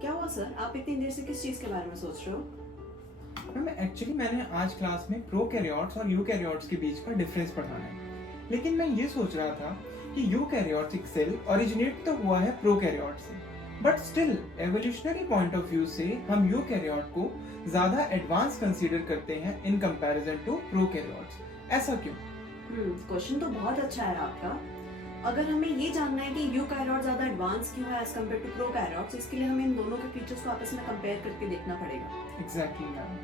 क्या हुआ सर? आप इतनी देर से किस चीज के बारे में सोच रहे हो? मैंने आज क्लास में प्रोकैरियोट्स और यूकैरियोट्स के बीच का डिफरेंस पढ़ाना है। लेकिन मैं ये सोच रहा था कि यूकैरियोटिक सेल ओरिजिनेट तो हुआ है प्रोकैरियोट से, but still evolutionary point of view से हम यूकैरियोट को ज्यादा एडवांस कंसीडर करते हैं इन कंपैरिजन टू प्रोकैरियोट्स। ऐसा क्यों? क्वेश्चन तो बहुत अच्छा है आपका। अगर हमें ये जानना है कि यूकैरियोट ज्यादा एडवांस क्यों है एज कम्पेयर टू प्रोकैरियोट्स, इसके लिए हमें इन दोनों के फीचर्स को आपस में कंपेयर करके देखना पड़ेगा। Exactly ma'am.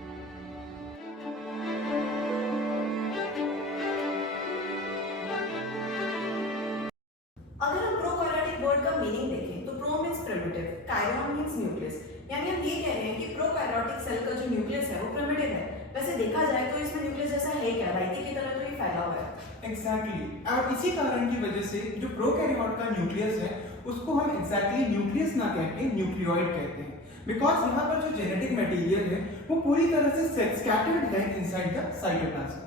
अगर हम प्रोकैरियोटिक वर्ड का मीनिंग देखें तो pro means primitive, karyon means nucleus. यानी हम ये कह रहे हैं कि प्रोकैरियोटिक सेल का जो न्यूक्लियस है वो प्रिमिटिव है। वैसे देखा जाए तो इसमें न्यूक्लियस जैसा है क्या, राइती की तरह तो ये फैला हुआ है। एग्जैक्टली और इसी कारण की वजह से जो प्रोकैरियोट का न्यूक्लियस है उसको हम एग्जैक्टली न्यूक्लियस ना कहते न्यूक्लियोइड कहते हैं, बिकॉज यहाँ पर जो जेनेटिक मटेरियल है वो पूरी तरह से स्कैटर्ड है इनसाइड द साइटोप्लाज्म।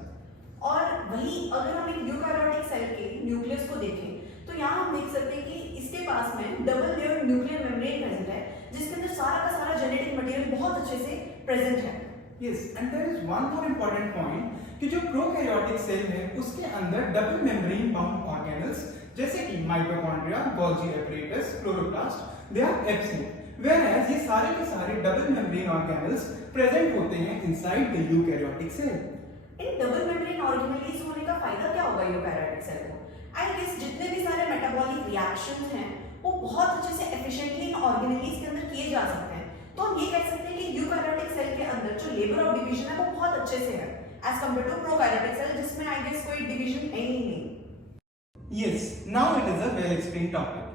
और वही अगर हम एक यूकैरियोटिक सेल के न्यूक्लियस को देखें तो यहाँ हम देख सकते हैं कि इसके पास में double layer nuclear membrane present है, जिसके अंदर सारा का सारा जेनेटिक मटेरियल बहुत अच्छे से प्रेजेंट है। Yes, and there is one more important point कि जो प्रोकैरियोटिक सेल है उसके अंदर डबल मेम्ब्रेन बाउंड ऑर्गेनेल्स जैसे कि mitochondria, Golgi apparatus, chloroplast they are absent, whereas ये सारे के सारे डबल मेम्ब्रेन ऑर्गेनेल्स प्रेजेंट होते हैं इनसाइड द यूकैरियोटिक सेल। इन डबल मेम्ब्रेन ऑर्गेनेल्स होने का फायदा क्या होगा यूकैरियोटिक सेल को? आई गेस जितने भी सारे मेटाबॉलिक रिएक्शंस हैं वो बहुत अच्छे से एफिशिएंटली इन ऑर्गेनेल्स के अंदर किए जा सकते हैं। तो हम ये कह सकते हैं कि यूकैरियोटिक सेल के अंदर जो लेबर ऑफ डिवीजन है वो बहुत अच्छे से है as compared to prokaryotic cell जिसमें आई गेस कोई डिवीजन है ही नहीं। Yes, now it is a well explained topic.